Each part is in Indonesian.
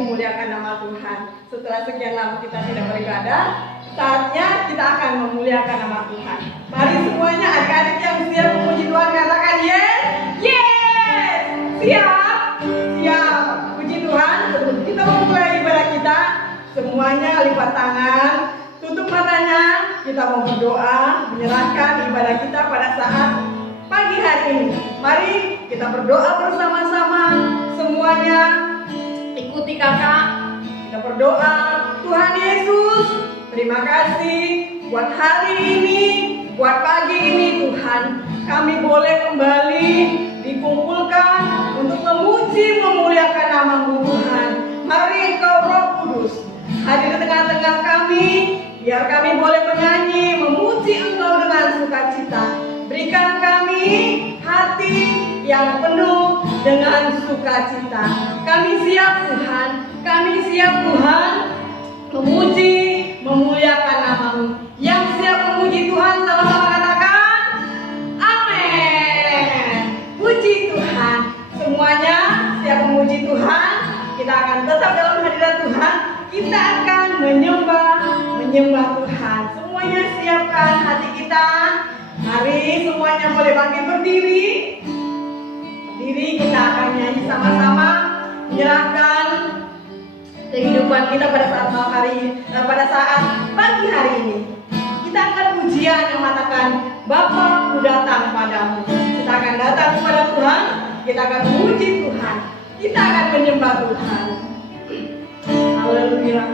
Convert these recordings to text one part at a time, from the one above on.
memuliakan nama Tuhan. Setelah sekian lama kita tidak beribadah, saatnya kita akan memuliakan nama Tuhan. Mari semuanya adik-adik yang siap memuji Tuhan katakan yes, yes, siap, siap. Puji Tuhan. Sebelum kita memulai ibadah kita, semuanya lipat tangan, tutup matanya. Kita mau berdoa, menyerahkan ibadah kita pada saat pagi hari ini. Mari kita berdoa bersama-sama. Semuanya ikuti kakak. Kita berdoa. Tuhan Yesus, terima kasih buat hari ini, buat pagi ini Tuhan. Kami boleh kembali dikumpulkan untuk memuji, memuliakan nama-Mu Tuhan. Mari Engkau Roh Kudus hadir di tengah-tengah kami, biar kami boleh menyanyi, memuji Engkau dengan sukacita. Berikan kami hati yang penuh dengan sukacita. Kami siap Tuhan, kami siap Tuhan, memuji, memuliakan nama-Mu. Yang siap memuji Tuhan sama-sama katakan amin. Puji Tuhan. Semuanya siap memuji Tuhan. Kita akan tetap dalam hadirat Tuhan. Kita akan menyembah Tuhan. Semuanya siapkan hati kita. Mari semuanya boleh bangkit berdiri. Berdiri, kita akan nyanyi sama-sama, menyerahkan kehidupan kita pada saat malam hari, pada saat pagi hari ini. Kita akan pujian yang mengatakan Bapa, ku datang padamu. Kita akan datang kepada Tuhan. Kita akan memuji Tuhan. Kita akan menyembah Tuhan. Haleluya.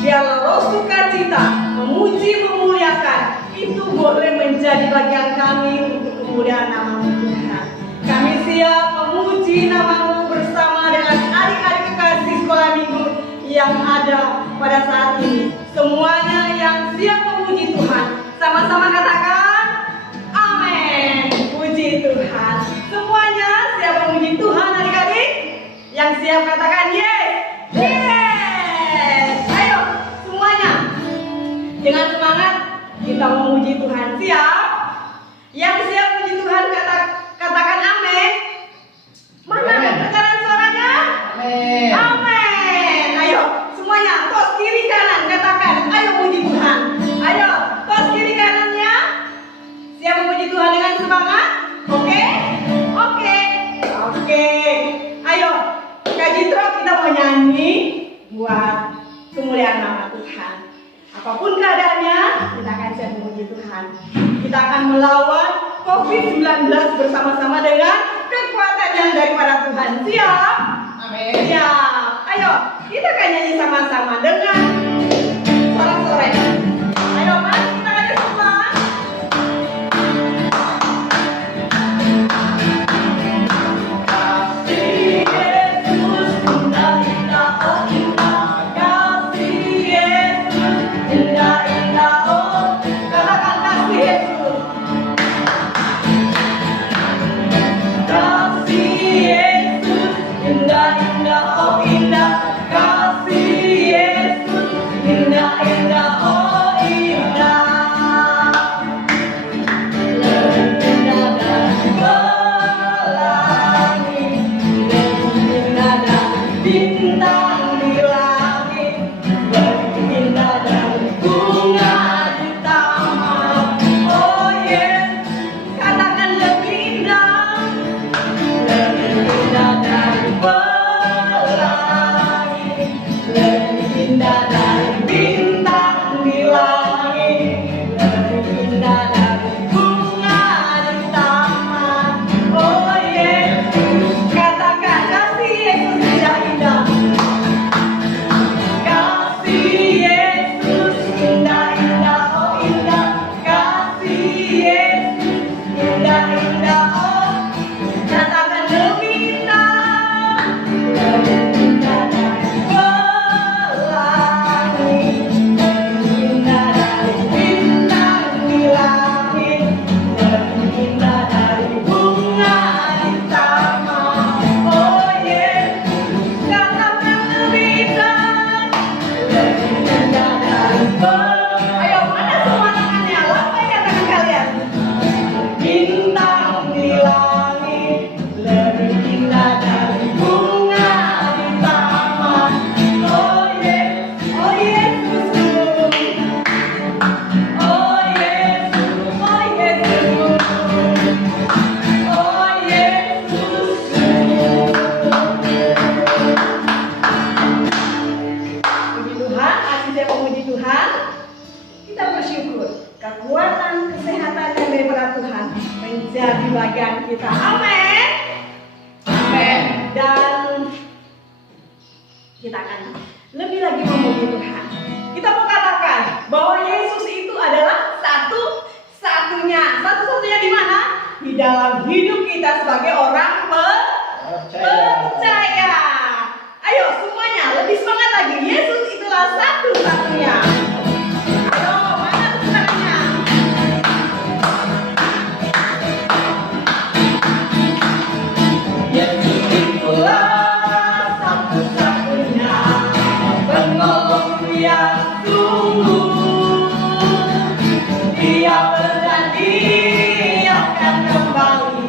Biarlah roh sukacita, memuji, memuliakan, itu boleh menjadi bagian kami untuk kemuliaan nama-Mu Tuhan. Kami siap memuji nama-Mu bersama dengan adik-adik kekasih sekolah minggu yang ada pada saat ini. Semuanya yang siap memuji Tuhan, sama-sama katakan Puji Tuhan. Semuanya siap memuji Tuhan adik-adik? Yang siap katakan yes. Yes. Ayo semuanya. Dengan semangat kita memuji Tuhan. Siap? Yang siap memuji Tuhan katakan amin. Mana kedengaran suaranya? Amin. Amin. Ayo semuanya tos kiri kanan katakan ayo puji Tuhan. Ayo tos kiri kanannya. Siap memuji Tuhan dengan semangat? Oke? Oke. Oke. Ayo Kak Jitro, kita mau nyanyi buat kemuliaan nama Tuhan. Apapun keadaannya, kita akan siap memuji Tuhan. Kita akan melawan COVID-19 bersama-sama dengan kekuatan yang daripada Tuhan. Siap? Amin. Siap. Ayo, kita akan nyanyi sama-sama dengan sorak-sorai. Ayo mas, kita ada semua. Kasih Yesus, indah indah oh indah. Kasih Yesus, indah indah oh. Katakan kasih Yesus. Kasih Yesus, indah indah oh indah. Kasih Yesus, indah indah oh indah. Lebih indah dari pelangi, lebih indah dari bintang di langit, lebih indah dari bunga di taman. Oh yes, katakan lebih indah. Lebih indah dari pelangi, lebih indah dari bintang di langit, lebih indah dari bunga di taman. Oh Yesus, katakan kasih Yesus indah indah. Kasih Yesus indah indah oh indah. Kasih Yesus indah indah oh. Katakan lebih indah, lebih indah dari pelangi, lebih indah dari bintang di langit, lebih indah dari bunga di taman. Oh Yesus, katakan lebih indah, lebih indah dari pelangi. Ayo mana semua tangannya? Lambaikan tangan kalian. Bintang di langit, lebih indah dari bunga di taman. Oh Yesus, oh Yesus, oh Yesus, oh Yesus, oh Yesus. Puji Tuhan, kasih saya memuji Tuhan. Kita bersyukur kekuatan kesehatan yang daripada Tuhan menjadi bagian kita. Amin. Amin. Dan kita akan lebih lagi memuji Tuhan. Kita mau katakan bahwa Yesus itu adalah satu-satunya di mana? Di dalam hidup kita sebagai orang percaya. Ayo semuanya lebih semangat lagi. Yesus itulah satu-satunya. Ayo, mana tangannya? Yesus itulah satu-satunya penolong yang sungguh. Dia berjanji akan kembali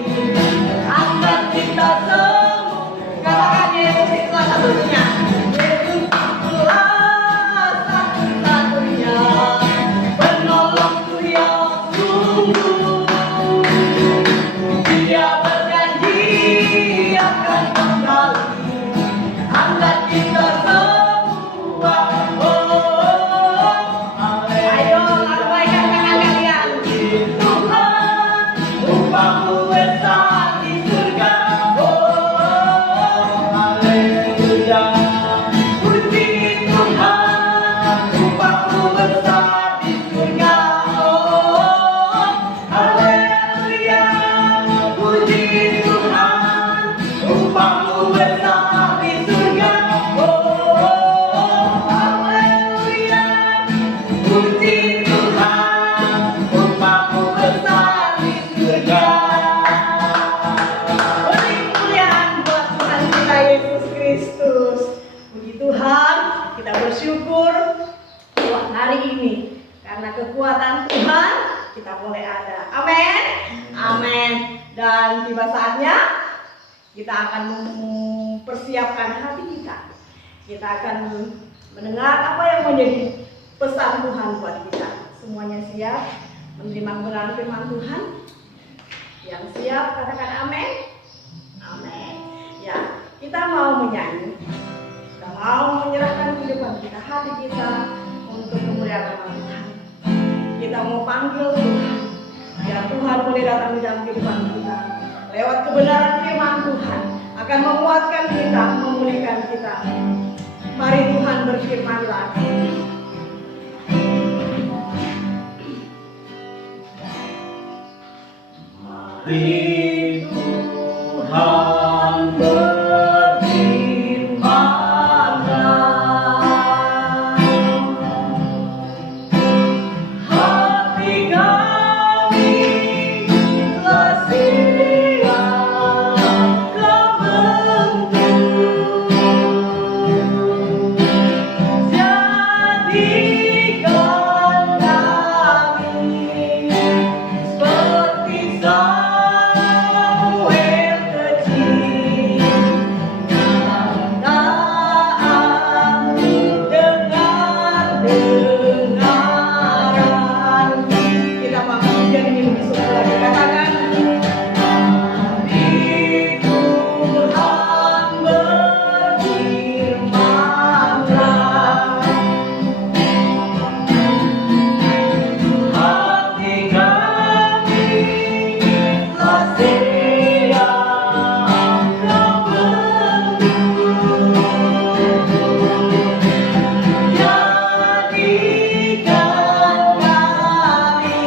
angkat kita semua. Katakan bersyukur buat hari ini. Karena kekuatan Tuhan kita boleh ada. Amin. Amin. Dan tiba saatnya kita akan mempersiapkan hati kita. Kita akan mendengar apa yang menjadi pesan Tuhan buat kita. Semuanya siap menerima kebenaran firman Tuhan? Yang siap katakan amin. Amin. Ya, kita mau menyanyi. Kita mau menyerahkan kehidupan kita, hati kita untuk memuliakan nama Tuhan. Kita mau panggil Tuhan, biar Tuhan boleh datang di dalam kehidupan kita. Lewat kebenaran firman Tuhan akan menguatkan kita, memulihkan kita. Mari Tuhan berfirman-Lah. Mari Tuhan berfirman-Lah. Hati kami telah siap Kau bentuk. Jadikan kami seperti Samuel kecil yang taat dengar-dengaran. Kita mau jadi minum susu lagi. Katakan, Mari Tuhan berfirman-Lah. Hati kami telah siap Kau bentuk. Jadikan kami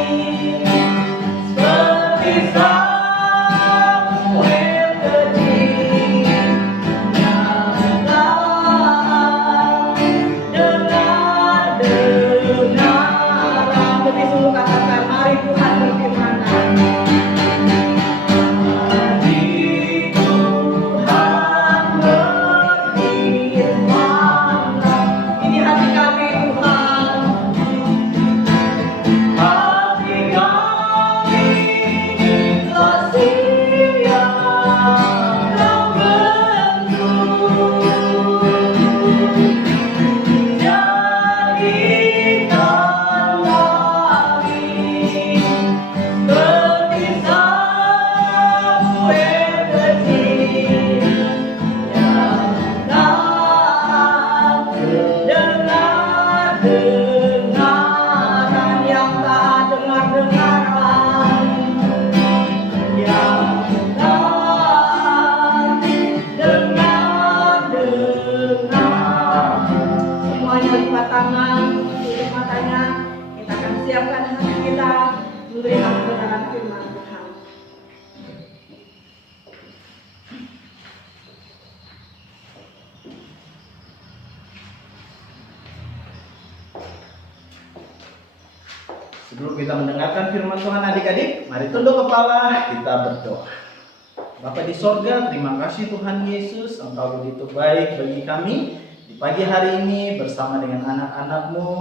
seperti Samuel kecil yang taat dengar-dengaran. lebih sungguh katakan, mari Tuhan berfirman-Lah. Mari Tuhan berfirman-Lah. Ini hati kami Tuhan. Hati kami telah siap Kau bentuk. Jadikan kami seperti Samuel kecil yang taat dengar-dengaran, Yang taat dengar-dengaran. yang taat dengar-dengaran. Semuanya lipat tangan, tutup matanya. Kita akan siapkan hati kita menerima kebenaran firman Tuhan. Sebelum kita mendengarkan firman Tuhan adik-adik, mari tunduk kepala, kita berdoa. Bapa di sorga, terima kasih Tuhan Yesus, Engkau begitu baik bagi kami. Di pagi hari ini bersama dengan anak-anak-Mu,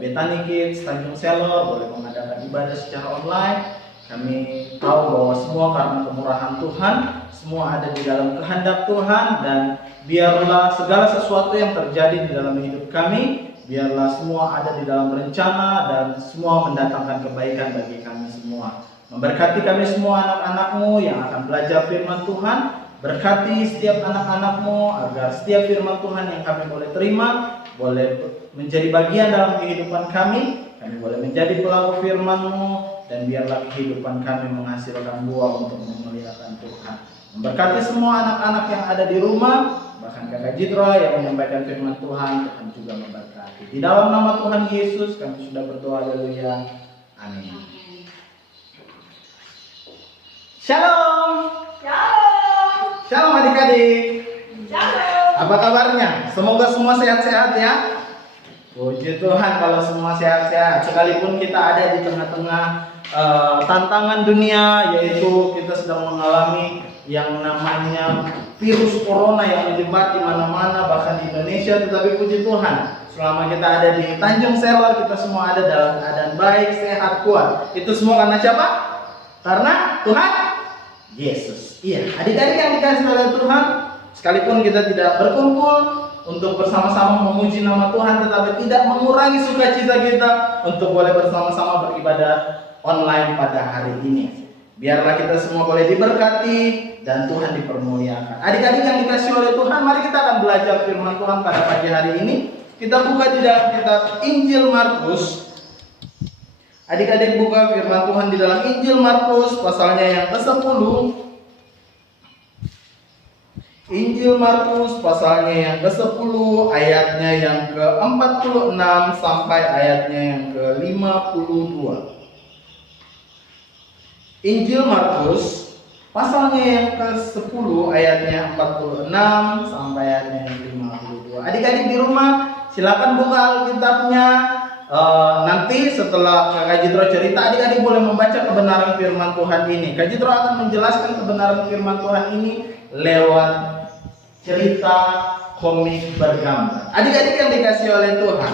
Bethany Kids, Tanjung Selor, boleh mengadakan ibadah secara online. Kami tahu bahwa semua karena kemurahan Tuhan, semua ada di dalam kehendak Tuhan, dan biarlah segala sesuatu yang terjadi di dalam hidup kami, biarlah semua ada di dalam rencana dan semua mendatangkan kebaikan bagi kami semua. Memberkati kami semua anak-anak-Mu yang akan belajar firman Tuhan. Berkati setiap anak-anak-Mu agar setiap firman Tuhan yang kami boleh terima boleh menjadi bagian dalam kehidupan kami. Kami boleh menjadi pelaku firman-Mu, dan biarlah kehidupan kami menghasilkan buah untuk memuliakan Tuhan. Memberkati semua anak-anak yang ada di rumah, bahkan Kakak Jitra yang menyampaikan firman Tuhan, Tuhan juga memberkati. Di dalam nama Tuhan Yesus kami sudah berdoa, haleluya. Amin. Shalom. Shalom. Shalom adik-adik. Shalom. Apa kabarnya? Semoga semua sehat-sehat ya. Puji Tuhan kalau semua sehat-sehat. Sekalipun kita ada di tengah-tengah tantangan dunia, yaitu kita sedang mengalami yang namanya virus corona yang menyebar di mana-mana, bahkan di Indonesia. Tetapi puji Tuhan, selama kita ada di Tanjung Selor, kita semua ada dalam keadaan baik, sehat, kuat. Itu semua karena siapa? Karena Tuhan Yesus. Iya, adik-adik yang dikasihi oleh Tuhan, sekalipun kita tidak berkumpul untuk bersama-sama memuji nama Tuhan, tetapi tidak mengurangi sukacita kita untuk boleh bersama-sama beribadah online pada hari ini. Biarlah kita semua boleh diberkati dan Tuhan dipermuliakan. Adik-adik yang dikasihi oleh Tuhan, mari kita akan belajar firman Tuhan pada pagi hari ini. Kita buka di dalam kitab Injil Markus. Adik-adik buka firman Tuhan di dalam Injil Markus pasalnya yang ke-10. Injil Markus pasalnya yang ke-10, ayatnya yang ke-46 sampai ayatnya yang ke-52. Injil Markus pasalnya yang ke-10, ayatnya 46 sampai ayatnya yang ke-52. Adik-adik di rumah silakan buka Alkitabnya. Nanti setelah Kak Jitro cerita, adik-adik boleh membaca kebenaran firman Tuhan ini. Kak Jitro akan menjelaskan kebenaran firman Tuhan ini lewat cerita komik bergambar. Adik-adik yang dikasihi oleh Tuhan,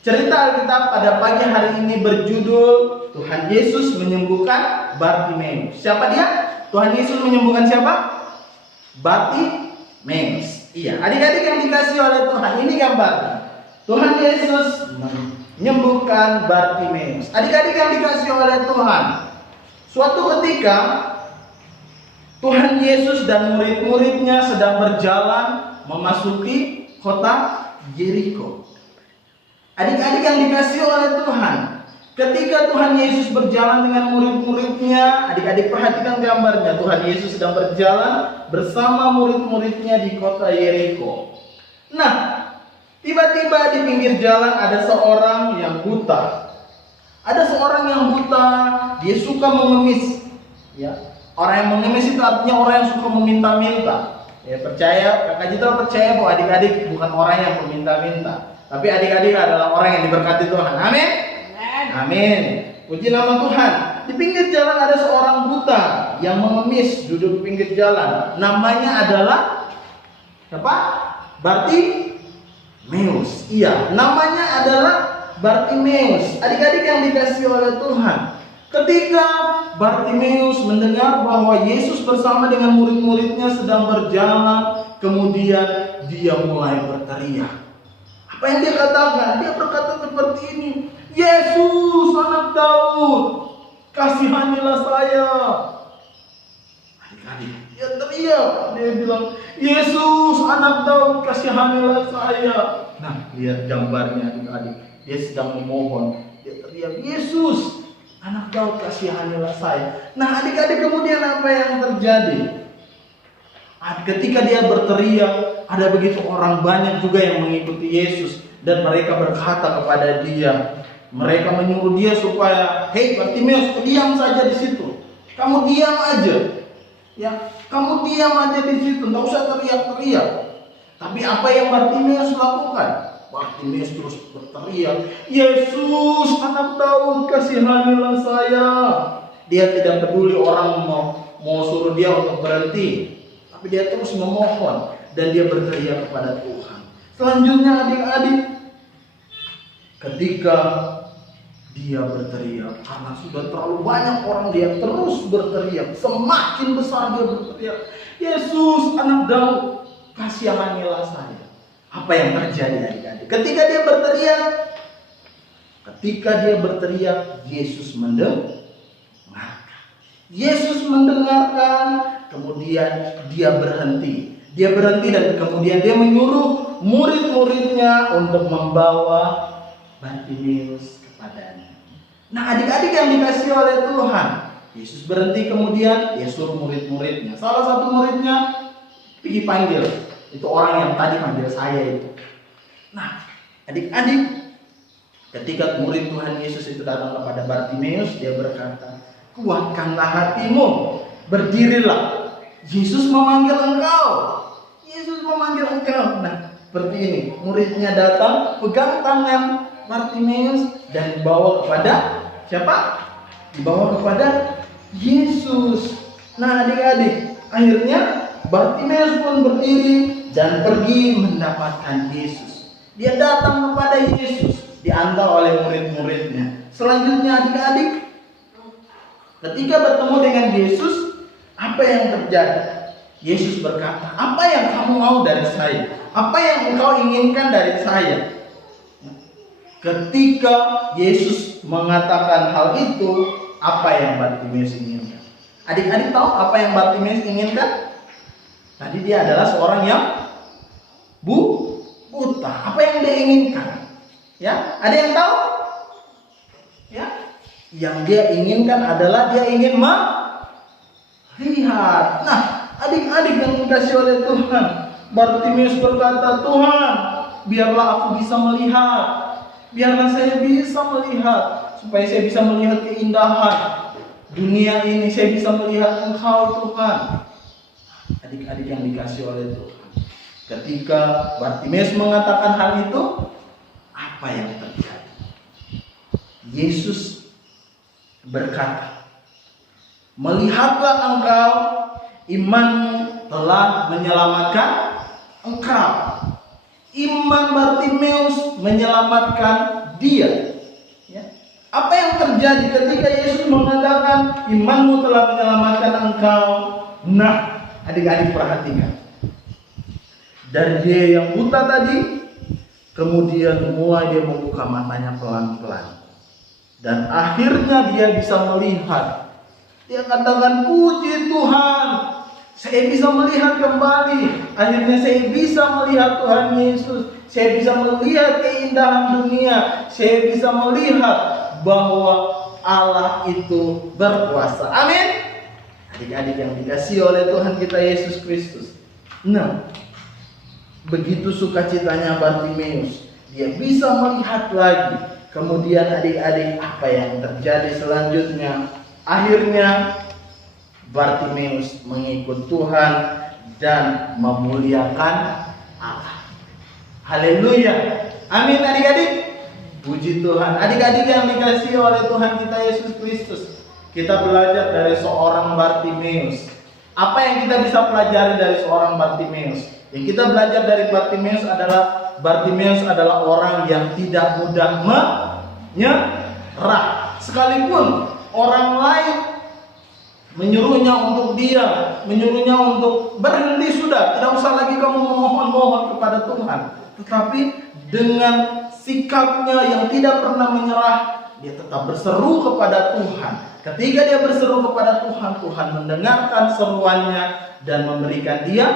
cerita Alkitab pada pagi hari ini berjudul Tuhan Yesus menyembuhkan Bartimeus. Siapa dia? Tuhan Yesus menyembuhkan siapa? Bartimeus. Iya, adik-adik yang dikasihi oleh Tuhan, ini gambarnya. Tuhan Yesus menyembuhkan Bartimeus. Adik-adik yang dikasihi oleh Tuhan, suatu ketika Tuhan Yesus dan murid-muridnya sedang berjalan memasuki kota Yeriko. Adik-adik yang dikasihi oleh Tuhan, ketika Tuhan Yesus berjalan dengan murid-muridnya, adik-adik perhatikan gambarnya. Tuhan Yesus sedang berjalan bersama murid-muridnya di kota Yeriko. Nah, tiba-tiba di pinggir jalan ada seorang yang buta. Ada seorang yang buta, dia suka mengemis. Ya, orang yang mengemis itu artinya orang yang suka meminta-minta. Ya, Kakak Jitro percaya bahwa adik-adik bukan orang yang meminta-minta, tapi adik-adik adalah orang yang diberkati Tuhan. Amin. Amin. Puji nama Tuhan. Di pinggir jalan ada seorang buta yang mengemis duduk di pinggir jalan. Namanya adalah siapa? Bartimeus. Iya, namanya adalah Bartimeus. Adik-adik yang dikasihi oleh Tuhan, ketika Bartimeus mendengar bahwa Yesus bersama dengan murid-muridnya sedang berjalan, kemudian dia mulai berteriak. Apa yang dia katakan? Dia berkata seperti ini, Yesus anak Daud, kasihanilah saya. Adik-adik, dia teriak, dia bilang, Yesus anak Daud, kasihanilah saya. Nah, lihat gambarnya adik-adik, dia sedang memohon, dia teriak, Yesus anak Daud, kasihanilah saya. Nah, adik-adik, kemudian apa yang terjadi? Ketika dia berteriak, ada begitu orang banyak juga yang mengikuti Yesus, dan mereka berkata kepada dia, mereka menyuruh dia supaya, hei Bartimeus, diam saja di situ. Kamu diam aja. Ya, kamu diam aja di situ, nggak usah teriak-teriak. Tapi apa yang Bartimeus lakukan? Bartimeus terus berteriak, Yesus anak Daud, kasihanilah saya. Dia tidak peduli orang mau suruh dia untuk berhenti, tapi dia terus memohon dan dia berteriak kepada Tuhan. Selanjutnya adik-adik, ketika dia berteriak, karena sudah terlalu banyak orang, dia terus berteriak. Semakin besar dia berteriak, Yesus anak Daud, kasihanilah saya. Apa yang terjadi adik-adik? Ketika dia berteriak, Yesus mendengarkan. Yesus mendengarkan, kemudian dia berhenti. Dia berhenti dan kemudian dia menyuruh murid-muridnya untuk membawa Bartimeus kepadanya. Nah, adik-adik yang dikasihi oleh Tuhan, Yesus berhenti, kemudian dia suruh murid-muridnya. Salah satu muridnya pergi panggil. Itu orang yang tadi manggil saya itu. Nah, adik-adik, ketika murid Tuhan Yesus itu datang kepada Bartimeus, dia berkata, kuatkanlah hatimu, berdirilah. Yesus memanggil engkau. Yesus memanggil engkau. Nah, seperti ini. Muridnya datang, pegang tangan Bartimeus dan dibawa kepada siapa? Dibawa kepada Yesus. Nah, adik-adik, akhirnya Bartimeus pun berdiri dan pergi mendapatkan Yesus. Dia datang kepada Yesus, diantar oleh murid-muridnya. Selanjutnya adik-adik, ketika bertemu dengan Yesus, apa yang terjadi? Yesus berkata, apa yang kamu mau dari saya? Apa yang engkau inginkan dari saya? Ketika Yesus mengatakan hal itu, apa yang Bartimeus inginkan? Adik-adik tahu apa yang Bartimeus inginkan? Tadi dia adalah seorang yang buta. Apa yang dia inginkan? Ya, ada yang tahu? Ya, yang dia inginkan adalah dia ingin melihat. Nah, adik-adik yang dikasih oleh Tuhan, Bartimeus berkata, Tuhan, biarlah aku bisa melihat. Biarlah saya bisa melihat, supaya saya bisa melihat keindahan dunia ini. Saya bisa melihat Engkau, Tuhan. Adik-adik yang dikasih oleh Tuhan, ketika Bartimeus mengatakan hal itu, apa yang terjadi? Yesus berkata, melihatlah engkau, imanmu telah menyelamatkan engkau. Iman Bartimeus menyelamatkan dia. Ya. Apa yang terjadi ketika Yesus mengatakan imanmu telah menyelamatkan engkau? Nah, adik-adik perhatikan. Dari dia yang buta tadi, kemudian mulai dia membuka matanya pelan-pelan. Dan akhirnya dia bisa melihat. Dia katakan, puji Tuhan, saya bisa melihat kembali. Akhirnya saya bisa melihat Tuhan Yesus. Saya bisa melihat keindahan dunia. Saya bisa melihat bahwa Allah itu berkuasa. Amin. Adik-adik yang dikasihi oleh Tuhan kita Yesus Kristus. Nah, begitu sukacitanya Bartimeus, dia bisa melihat lagi. Kemudian adik-adik, apa yang terjadi selanjutnya? Akhirnya Bartimeus mengikut Tuhan dan memuliakan Allah. Haleluya. Amin adik-adik. Puji Tuhan. Adik-adik yang dikasihi oleh Tuhan kita Yesus Kristus, kita belajar dari seorang Bartimeus. Apa yang kita bisa pelajari dari seorang Bartimeus? Yang kita belajar dari Bartimeus adalah orang yang tidak mudah menyerah. Sekalipun orang lain menyuruhnya untuk diam, menyuruhnya untuk berhenti sudah, tidak usah lagi kamu memohon-mohon kepada Tuhan. Tetapi dengan sikapnya yang tidak pernah menyerah, dia tetap berseru kepada Tuhan. Ketika dia berseru kepada Tuhan, Tuhan mendengarkan seruannya dan memberikan dia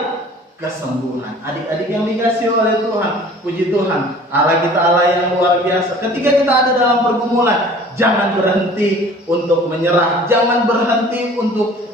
kesembuhan. Adik-adik yang dikasihi oleh Tuhan, puji Tuhan, Allah kita Allah yang luar biasa. Ketika kita ada dalam pergumulan, jangan berhenti untuk menyerah, jangan berhenti untuk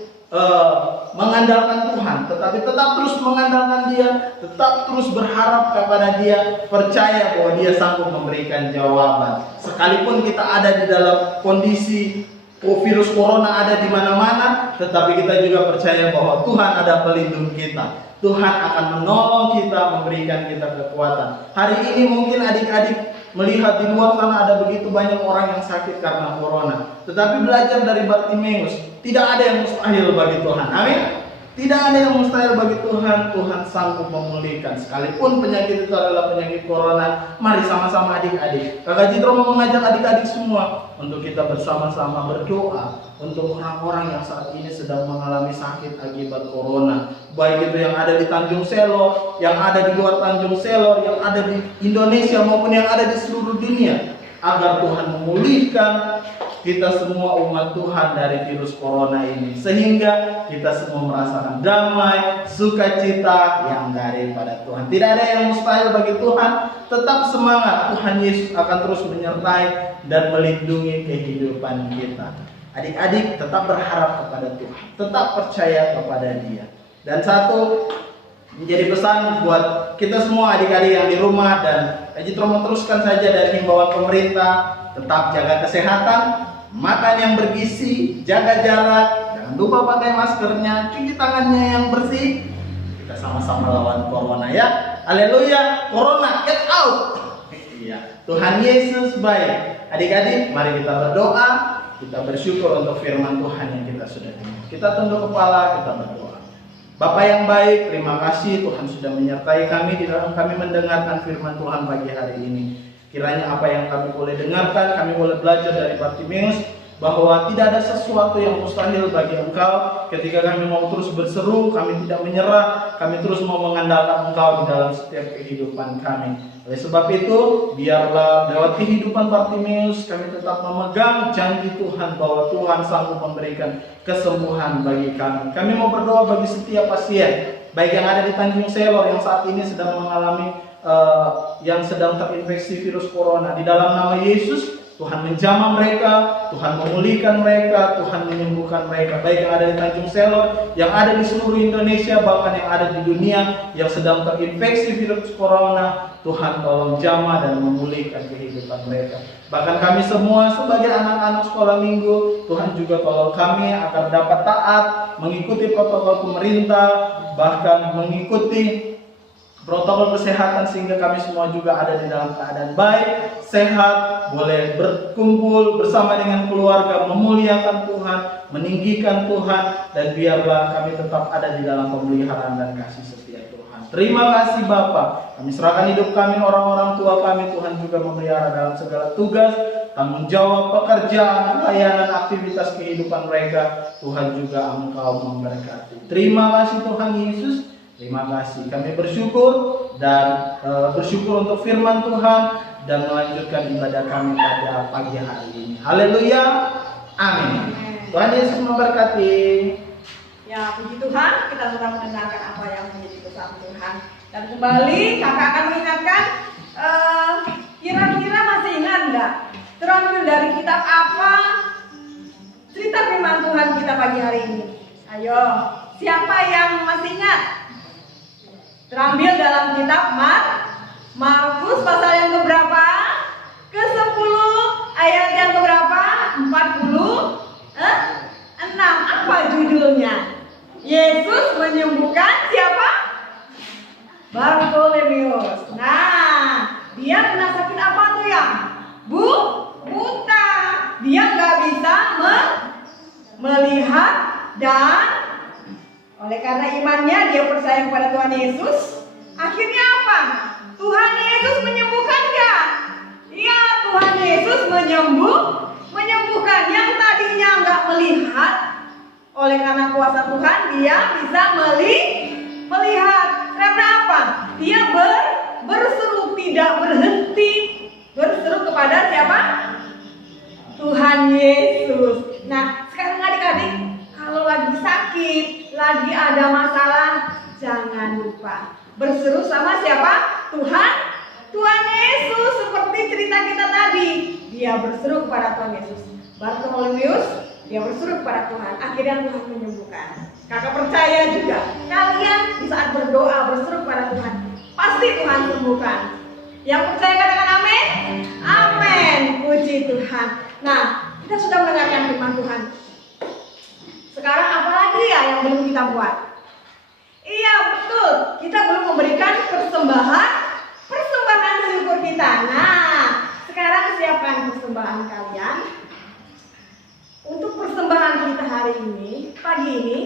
mengandalkan Tuhan, tetapi tetap terus mengandalkan Dia, tetap terus berharap kepada Dia, percaya bahwa Dia sanggup memberikan jawaban. Sekalipun kita ada di dalam kondisi virus corona ada di mana-mana, tetapi kita juga percaya bahwa Tuhan ada pelindung kita. Tuhan akan menolong kita, memberikan kita kekuatan. Hari ini mungkin adik-adik melihat di luar sana ada begitu banyak orang yang sakit karena corona. Tetapi belajar dari Bartimeus, tidak ada yang mustahil bagi Tuhan. Amin. Tidak ada yang mustahil bagi Tuhan. Tuhan sanggup memulihkan. Sekalipun penyakit itu adalah penyakit corona, mari sama-sama adik-adik. Kakak Citro mau mengajak adik-adik semua untuk kita bersama-sama berdoa untuk orang-orang yang saat ini sedang mengalami sakit akibat corona. Baik itu yang ada di Tanjung Selor, yang ada di luar Tanjung Selor, yang ada di Indonesia maupun yang ada di seluruh dunia. Agar Tuhan memulihkan kita semua umat Tuhan dari virus corona ini, sehingga kita semua merasakan damai, sukacita yang daripada Tuhan. Tidak ada yang mustahil bagi Tuhan. Tetap semangat, Tuhan Yesus akan terus menyertai dan melindungi kehidupan kita. Adik-adik tetap berharap kepada Tuhan, tetap percaya kepada Dia. Dan satu menjadi pesan buat kita semua adik-adik yang di rumah, dan Citro teruskan saja dari himbauan pemerintah, tetap jaga kesehatan, makan yang bergizi, jaga jarak, jangan lupa pakai maskernya, cuci tangannya yang bersih. Kita sama-sama lawan corona ya. Haleluya, corona get out. Iya, Tuhan Yesus baik. Adik-adik, mari kita berdoa, kita bersyukur untuk firman Tuhan yang kita sudah dengar. Kita tunduk kepala, kita berdoa. Bapa yang baik, terima kasih Tuhan sudah menyertai kami di dalam kami mendengarkan firman Tuhan pagi hari ini. Kiranya apa yang kami boleh dengarkan, kami boleh belajar dari Bartimeus, bahwa tidak ada sesuatu yang mustahil bagi Engkau. Ketika kami mau terus berseru, kami tidak menyerah, kami terus mau mengandalkan Engkau di dalam setiap kehidupan kami. Oleh sebab itu, biarlah lewat kehidupan Bartimeus kami tetap memegang janji Tuhan bahwa Tuhan sanggup memberikan kesembuhan bagi kami. Kami mau berdoa bagi setiap pasien, baik yang ada di Tanjung Selor yang saat ini sedang mengalami yang sedang terinfeksi virus corona. Di dalam nama Yesus, Tuhan menjamah mereka, Tuhan memulihkan mereka, Tuhan menyembuhkan mereka. Baik yang ada di Tanjung Selor, yang ada di seluruh Indonesia, bahkan yang ada di dunia yang sedang terinfeksi virus corona, Tuhan tolong jamah dan memulihkan kehidupan mereka. Bahkan kami semua sebagai anak-anak sekolah minggu, Tuhan juga tolong kami agar dapat taat, mengikuti protokol pemerintah, bahkan mengikuti protokol kesehatan sehingga kami semua juga ada di dalam keadaan baik, sehat, boleh berkumpul bersama dengan keluarga, memuliakan Tuhan, meninggikan Tuhan, dan biarlah kami tetap ada di dalam pemeliharaan dan kasih setia Tuhan. Terima kasih Bapa. Kami serahkan hidup kami, orang-orang tua kami, Tuhan juga memelihara dalam segala tugas, tanggung jawab, pekerjaan, layanan, aktivitas kehidupan mereka. Tuhan juga Engkau memberkati. Terima kasih Tuhan Yesus. Terima kasih. Kami bersyukur dan bersyukur untuk firman Tuhan dan melanjutkan ibadah kami pada pagi hari ini. Haleluya. Amin. Tuhan Yesus memberkati. Ya, puji Tuhan, kita sudah mendengarkan apa yang menjadi pesan Tuhan. Dan kembali kakak akan mengingatkan, kira-kira masih ingat enggak? Terambil dari kitab apa cerita firman Tuhan kita pagi hari ini? Ayo, siapa yang masih ingat? Terambil dalam kitab Markus pasal yang keberapa? Ke-10 ayat yang keberapa? 46. Apa judulnya? Yesus menyembuhkan siapa? Bartimeus. Nah, dia kena sakit apa tuh ya? Buta. Dia nggak bisa melihat, dan oleh karena imannya dia percaya kepada Tuhan Yesus. Akhirnya apa? Tuhan Yesus menyembuhkan nggak? Iya, Tuhan Yesus menyembuhkan yang tadinya nggak melihat. Oleh karena kuasa Tuhan dia bisa melihat. Karena apa? Dia berseru, tidak berhenti berseru kepada siapa? Tuhan Yesus. Nah, sekarang adik-adik, kalau lagi sakit, lagi ada masalah, jangan lupa berseru sama siapa? Tuhan Yesus. Seperti cerita kita tadi, dia berseru kepada Tuhan Yesus. Bartimeus, dia berseru kepada Tuhan. Akhirnya Tuhan menyembuhkan. Kakak percaya juga, kalian di saat berdoa berseru kepada Tuhan, pasti Tuhan sembuhkan. Yang percaya katakan amin. Amin. Puji Tuhan. Nah, kita sudah mendengarkan firman Tuhan. Sekarang apa lagi ya yang belum kita buat? Iya, betul. Kita belum memberikan persembahan syukur kita. Nah, sekarang siapkan persembahan kalian. Untuk persembahan kita hari ini, pagi ini,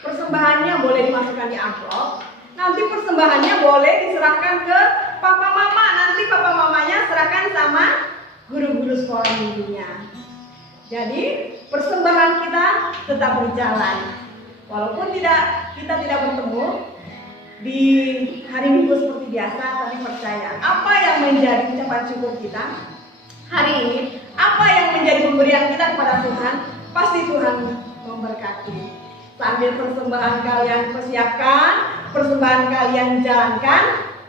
persembahannya boleh dimasukkan di amplop. Nanti persembahannya boleh diserahkan ke papa mama. Nanti papa mamanya serahkan sama guru-guru sekolah minggunya. Jadi persembahan kita tetap berjalan. Walaupun kita tidak bertemu di hari Minggu seperti biasa, tapi percaya apa yang menjadi ucapan syukur kita hari ini, apa yang menjadi pemberian kita kepada Tuhan, pasti Tuhan memberkati. Sambil persembahan kalian persiapkan, persembahan kalian jalankan,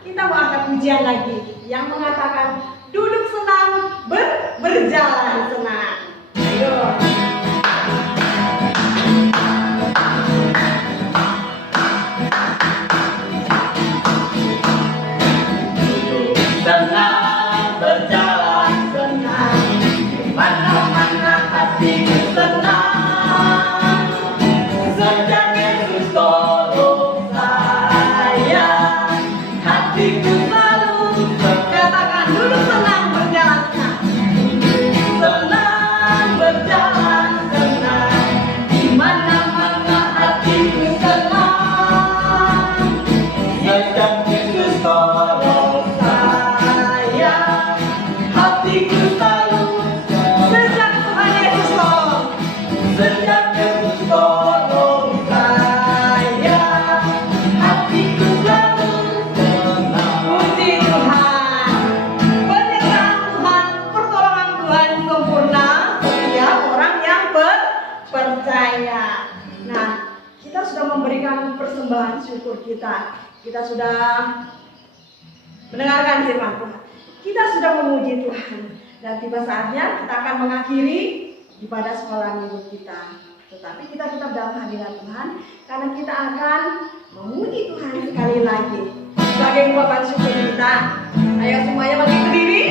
kita mau angkat pujian lagi yang mengatakan duduk senang, berjalan senang. Ayo. Senang berjalan senang, mana-mana hatiku senang. Sejak Yesus tolong saya, hatiku selalu Katakan duduk senang, berjalan senang. senang. syukur kita. Kita sudah mendengarkan firman Tuhan. Kita sudah memuji Tuhan. Dan tiba saatnya kita akan mengakhiri ibadah sekolah minggu kita. Tetapi kita tetap dalam hadirat Tuhan karena kita akan memuji Tuhan sekali lagi. Sebagai ungkapan syukur kita, ayo semuanya bangkit berdiri.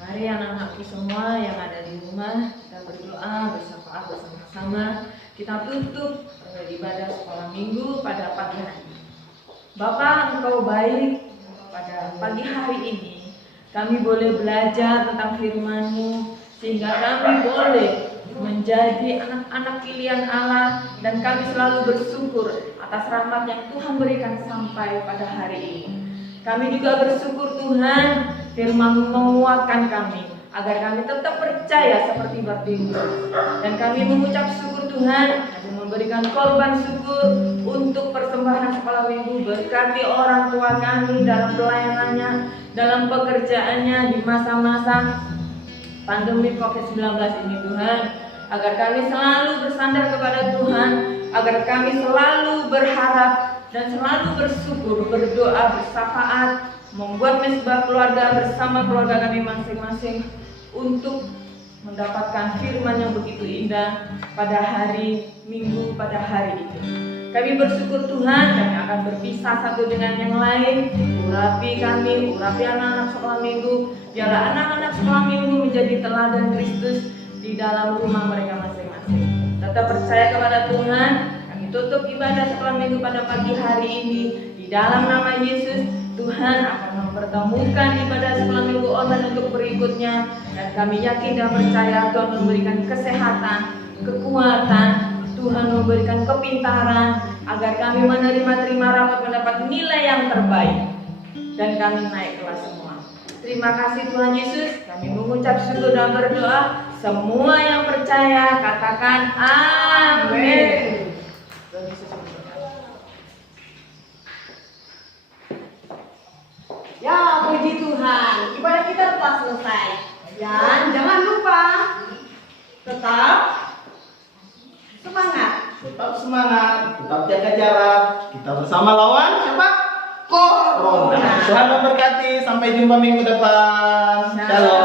Mari anak-anakku semua yang ada di rumah, kita berdoa bersama-sama. Kita tutup ibadah sekolah minggu pada pagi hari. Bapa, Engkau baik. Pada pagi hari ini kami boleh belajar tentang firman-Mu, sehingga kami boleh menjadi anak-anak pilihan Allah, dan kami selalu bersyukur atas rahmat yang Tuhan berikan sampai pada hari ini. Kami juga bersyukur Tuhan, firman menguatkan kami agar kami tetap percaya seperti Bartimeus. Dan kami mengucap syukur Tuhan, kami memberikan korban syukur untuk persembahan sekolah minggu. Berkati orang tua kami dalam pelayanannya, dalam pekerjaannya di masa-masa pandemi COVID-19 ini Tuhan. Agar kami selalu bersandar kepada Tuhan, agar kami selalu berharap dan selalu bersyukur, berdoa, bersyafaat, membuat mesbah keluarga bersama keluarga kami masing-masing untuk mendapatkan firman yang begitu indah pada hari Minggu pada hari itu. Kami bersyukur Tuhan, kami akan berpisah satu dengan yang lain. Urapi kami, urapi anak-anak sekolah minggu, biarlah anak-anak sekolah minggu menjadi teladan Kristus di dalam rumah mereka masing-masing. Tetap percaya kepada Tuhan. Tutup ibadah sekolah minggu pada pagi hari ini di dalam nama Yesus. Tuhan akan mempertemukan ibadah sekolah minggu online untuk berikutnya, dan kami yakin dan percaya Tuhan memberikan kesehatan, kekuatan, Tuhan memberikan kepintaran agar kami terima rapat mendapat nilai yang terbaik, dan kami naik kelas semua. Terima kasih Tuhan Yesus. Kami mengucap syukur dan berdoa. Semua yang percaya katakan amin. Ya, puji Tuhan, ibadah kita telah selesai. Dan jangan lupa tetap semangat. Tetap semangat, tetap jaga jarak. Kita bersama lawan siapa? Corona. Tuhan memberkati. Sampai jumpa minggu depan. Shalom.